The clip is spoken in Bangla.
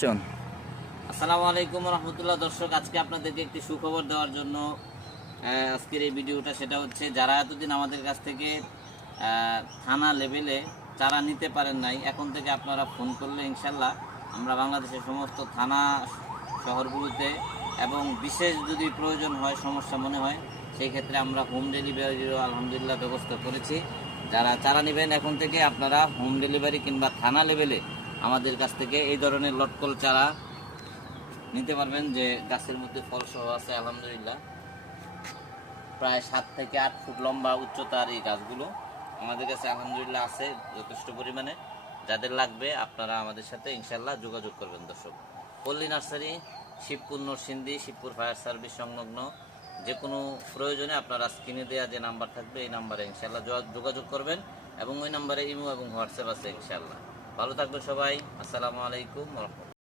শোন। আসসালামু আলাইকুম রহমতুল্লাহ। দর্শক, আজকে আপনাদেরকে একটি সুখবর দেওয়ার জন্য আজকের এই ভিডিওটা, সেটা হচ্ছে যারা এতদিন আমাদের কাছ থেকে থানা লেভেলে চারা নিতে পারেন নাই, এখন থেকে আপনারা ফোন করলে ইনশাল্লাহ আমরা বাংলাদেশের সমস্ত থানা শহরগুলোতে এবং বিশেষ যদি প্রয়োজন হয়, সমস্যা মনে হয়, সেই ক্ষেত্রে আমরা হোম ডেলিভারিরও আলহামদুলিল্লাহ ব্যবস্থা করেছি। যারা চারা নেবেন এখন থেকে আপনারা হোম ডেলিভারি কিংবা থানা লেভেলে আমাদের কাছ থেকে এই ধরনের লটকল চারা নিতে পারবেন, যে গাছের মধ্যে ফল সহ আছে আলহামদুলিল্লাহ। প্রায় 7 থেকে 8 ফুট লম্বা উচ্চতার এই গাছগুলো আমাদের কাছে আলহামদুলিল্লাহ আছে যথেষ্ট পরিমাণে। যাদের লাগবে আপনারা আমাদের সাথে ইনশাল্লাহ যোগাযোগ করবেন। দর্শক, পল্লী nursery, Shibpur Narsingdi, Shibpur fire service সংলগ্ন। যে কোনো প্রয়োজনে আপনারা স্ক্রিনে দেওয়া যে নাম্বার থাকবে এই নাম্বারে ইনশাল্লাহ যোগাযোগ করবেন, এবং ওই নাম্বারে ইমো এবং হোয়াটসঅ্যাপ আছে ইনশাল্লাহ। ভালো থাকবেন সবাই। আসসালামু আলাইকুম ওয়া রাহমাতুল্লাহ।